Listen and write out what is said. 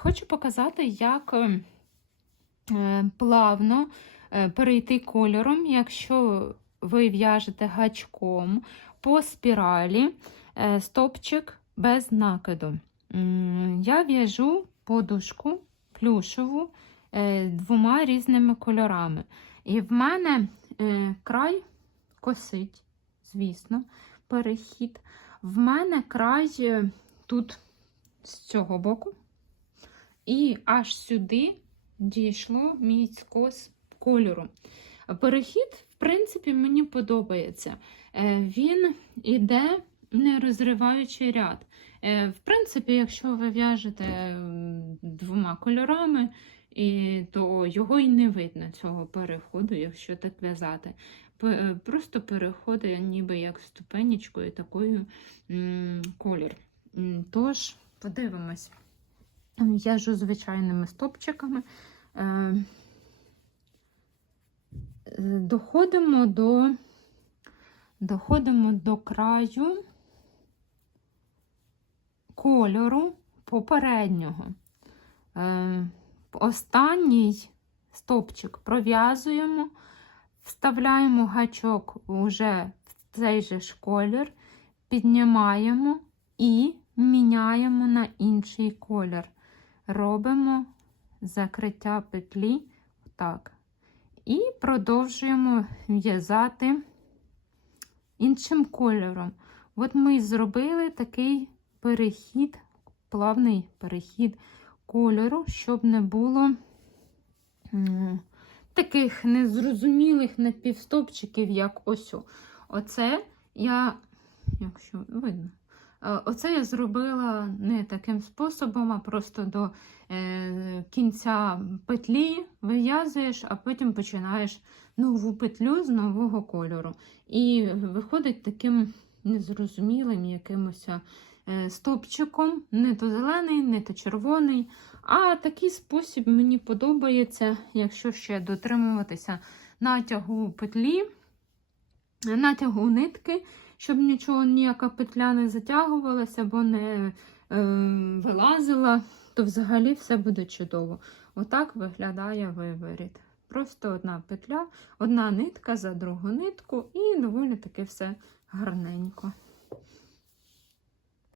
хочу показати, як е, плавно е, перейти кольором, якщо ви в'яжете гачком по спіралі е, стопчик без накиду. Я в'яжу подушку плюшеву е, двома різними кольорами. І в мене край косить, звісно, перехід. В мене край тут з цього боку. І аж сюди дійшло мій скос кольору. Перехід, в принципі, мені подобається. Е, Він іде не розриваючи ряд. Е, В принципі, якщо ви в'яжете двома кольорами, і, то його і не видно цього переходу, якщо так в'язати. Е, Просто переходить ніби як ступенечкою такою м, колір. Тож, подивимось. В'яжу звичайними стопчиками. Е, Доходимо до, доходимо до краю кольору попереднього. Е, Останній стопчик пров'язуємо, вставляємо гачок уже в цей же ж колір, піднімаємо і міняємо на інший колір. Робимо закриття петлі так. І продовжуємо в'язати іншим кольором. От ми зробили такий перехід, плавний перехід кольору, щоб не було таких незрозумілих напівстопчиків, як ось. Оце я, якщо видно, Оце я зробила не таким способом, а просто до е, кінця петлі вив'язуєш, а потім починаєш нову петлю з нового кольору. І виходить таким незрозумілим якимось е, стопчиком, не то зелений, не то червоний. А такий спосіб мені подобається, якщо ще дотримуватися натягу петлі, натягу нитки щоб нічого, ніяка петля не затягувалася або не е, вилазила, то взагалі все буде чудово. Отак виглядає виворіт. Просто одна петля, одна нитка за другу нитку, і доволі таки все гарненько.